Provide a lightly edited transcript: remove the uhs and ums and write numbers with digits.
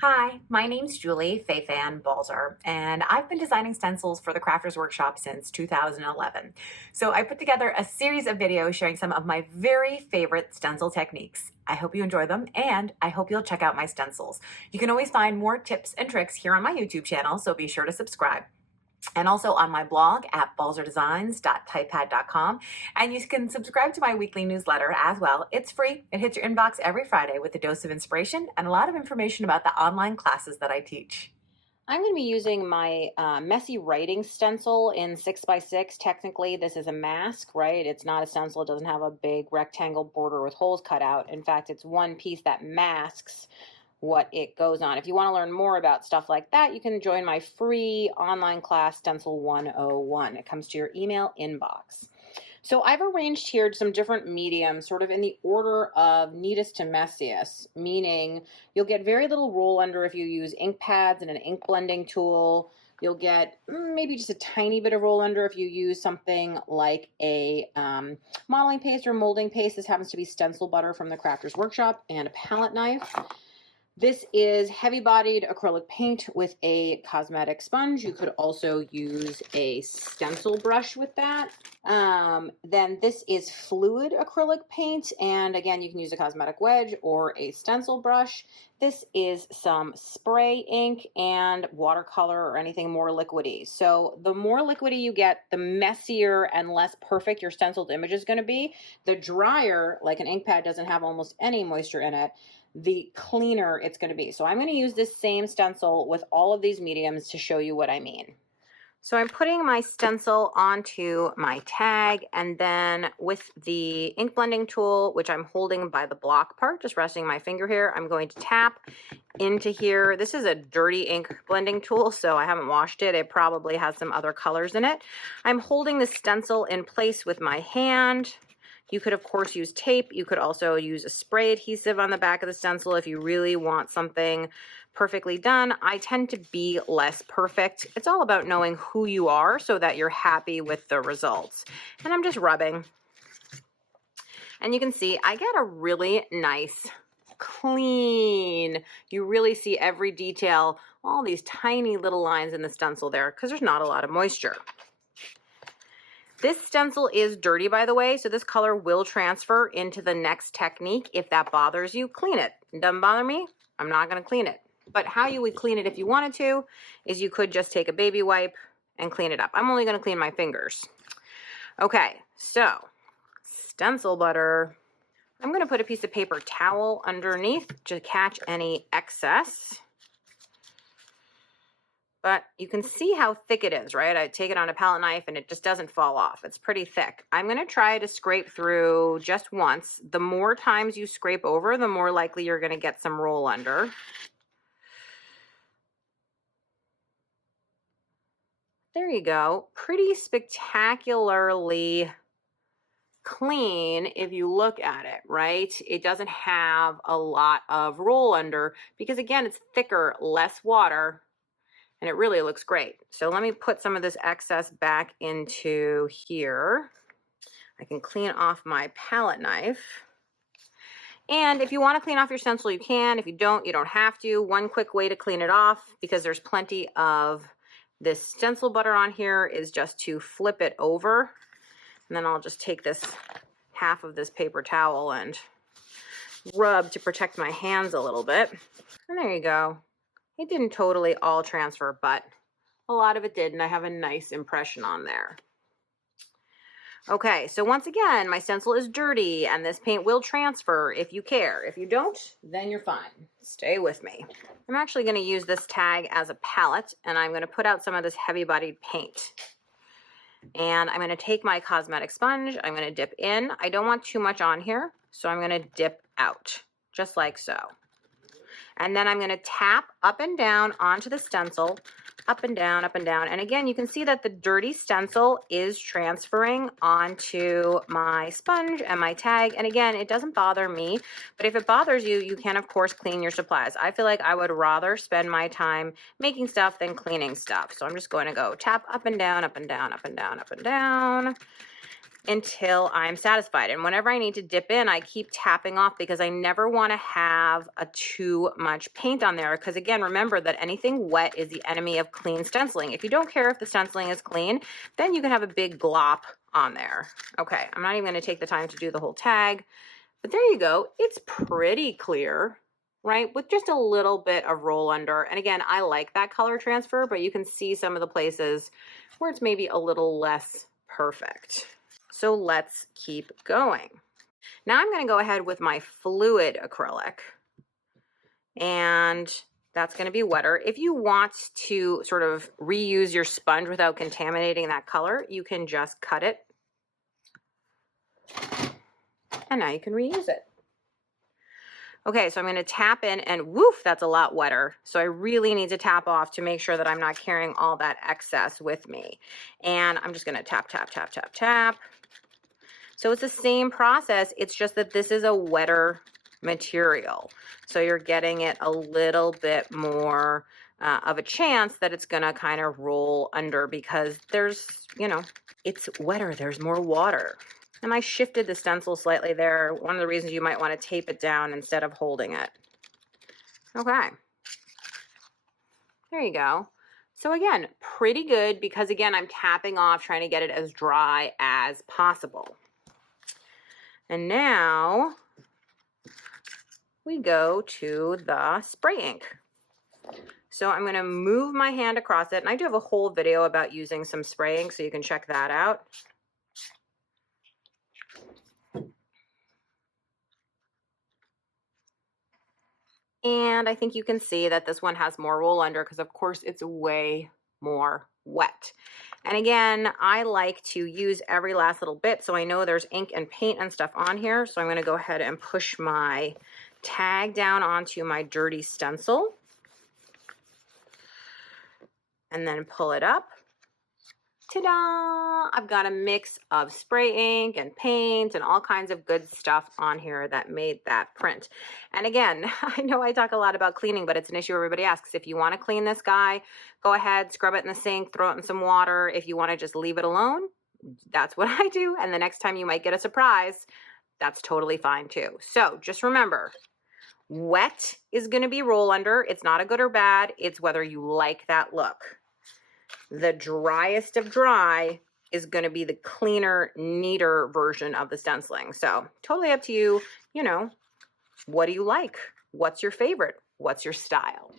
Hi, my name's Julie fei-fan Balzer, and I've been designing stencils for the Crafters Workshop since 2011. So I put together a series of videos sharing some of my very favorite stencil techniques. I hope you enjoy them, and I hope you'll check out my stencils. You can always find more tips and tricks here on my YouTube channel, so be sure to subscribe. And also on my blog at balzerdesigns.typepad.com. And you can subscribe to my weekly newsletter as well. It's free. It hits your inbox every Friday with a dose of inspiration and a lot of information about the online classes that I teach. I'm going to be using my messy writing stencil in 6x6. Technically, this is a mask, right? It's not a stencil. It doesn't have a big rectangle border with holes cut out. In fact, it's one piece that masks what it goes on. If you want to learn more about stuff like that, you can join my free online class, Stencil 101. It comes to your email inbox. So I've arranged here some different mediums, sort of in the order of neatest to messiest, meaning you'll get very little roll under if you use ink pads and an ink blending tool. You'll get maybe just a tiny bit of roll under if you use something like a modeling paste or molding paste. This happens to be stencil butter from the Crafters Workshop, and a palette knife. This is heavy-bodied acrylic paint with a cosmetic sponge. You could also use a stencil brush with that. Then this is fluid acrylic paint, and again, you can use a cosmetic wedge or a stencil brush. This is some spray ink and watercolor or anything more liquidy. So the more liquidy you get, the messier and less perfect your stenciled image is going to be. The drier, like an ink pad doesn't have almost any moisture in it, the cleaner it's going to be. So I'm going to use this same stencil with all of these mediums to show you what I mean. So I'm putting my stencil onto my tag, and then with the ink blending tool, which I'm holding by the block part, just resting my finger here, I'm going to tap into here. This is a dirty ink blending tool, so I haven't washed it. It probably has some other colors in it. I'm holding the stencil in place with my hand. You could, of course, use tape. You could also use a spray adhesive on the back of the stencil if you really want something perfectly done. I tend to be less perfect. It's all about knowing who you are so that you're happy with the results. And I'm just rubbing. And you can see I get a really nice, clean, you really see every detail, all these tiny little lines in the stencil there because there's not a lot of moisture. This stencil is dirty, by the way, so this color will transfer into the next technique. If that bothers you, clean it. It doesn't bother me, I'm not going to clean it. But how you would clean it if you wanted to is you could just take a baby wipe and clean it up. I'm only going to clean my fingers. Okay, so stencil butter. I'm going to put a piece of paper towel underneath to catch any excess. But you can see how thick it is, right? I take it on a palette knife and it just doesn't fall off. It's pretty thick. I'm going to try to scrape through just once. The more times you scrape over, the more likely you're going to get some roll under. There you go. Pretty spectacularly clean if you look at it, right? It doesn't have a lot of roll under because, again, it's thicker, less water. And it really looks great. So let me put some of this excess back into here. I can clean off my palette knife. And if you want to clean off your stencil, you can. If you don't, you don't have to. One quick way to clean it off, because there's plenty of this stencil butter on here, is just to flip it over. And then I'll just take this half of this paper towel and rub to protect my hands a little bit. And there you go. It didn't totally all transfer, but a lot of it did, and I have a nice impression on there. Okay, so once again, my stencil is dirty, and this paint will transfer if you care. If you don't, then you're fine. Stay with me. I'm actually going to use this tag as a palette, and I'm going to put out some of this heavy-bodied paint. And I'm going to take my cosmetic sponge. I'm going to dip in. I don't want too much on here, so I'm going to dip out, just like so. And then I'm going to tap up and down onto the stencil, up and down, up and down. And again, you can see that the dirty stencil is transferring onto my sponge and my tag. And again, it doesn't bother me, but if it bothers you, you can, of course, clean your supplies. I feel like I would rather spend my time making stuff than cleaning stuff. So I'm just going to go tap up and down, up and down, up and down, up and down. until I'm satisfied. And whenever I need to dip in, I keep tapping off because I never want to have too much paint on there. Because again, remember that anything wet is the enemy of clean stenciling. If you don't care if the stenciling is clean, then you can have a big glop on there. Okay, I'm not even going to take the time to do the whole tag, but there you go. It's pretty clear, right? With just a little bit of roll under. And again, I like that color transfer, but you can see some of the places where it's maybe a little less perfect. So let's keep going. Now I'm going to go ahead with my fluid acrylic, and that's going to be wetter. If you want to sort of reuse your sponge without contaminating that color, you can just cut it, and now you can reuse it. Okay, so I'm going to tap in, and woof, that's a lot wetter. So I really need to tap off to make sure that I'm not carrying all that excess with me. And I'm just going to tap, tap, tap, tap, tap. So it's the same process. It's just that this is a wetter material. So you're getting it a little bit more of a chance that it's going to kind of roll under because there's, you know, it's wetter. There's more water. And I shifted the stencil slightly there. One of the reasons you might want to tape it down instead of holding it. Okay. There you go. So again, pretty good because again, I'm tapping off, trying to get it as dry as possible. And now we go to the spray ink. So I'm going to move my hand across it. And I do have a whole video about using some spray ink, so you can check that out. And I think you can see that this one has more roll under because of course it's way more wet. And again, I like to use every last little bit so I know there's ink and paint and stuff on here. So I'm going to go ahead and push my tag down onto my dirty stencil and then pull it up. Ta-da! I've got a mix of spray ink and paint and all kinds of good stuff on here that made that print. And again, I know I talk a lot about cleaning, but it's an issue everybody asks. If you want to clean this guy, go ahead, scrub it in the sink, throw it in some water. If you want to just leave it alone, that's what I do. And the next time you might get a surprise, that's totally fine too. So just remember, wet is going to be roll under. It's not a good or bad. It's whether you like that look. The driest of dry is going to be the cleaner, neater version of the stenciling. So totally up to you. You know, what do you like? What's your favorite? What's your style?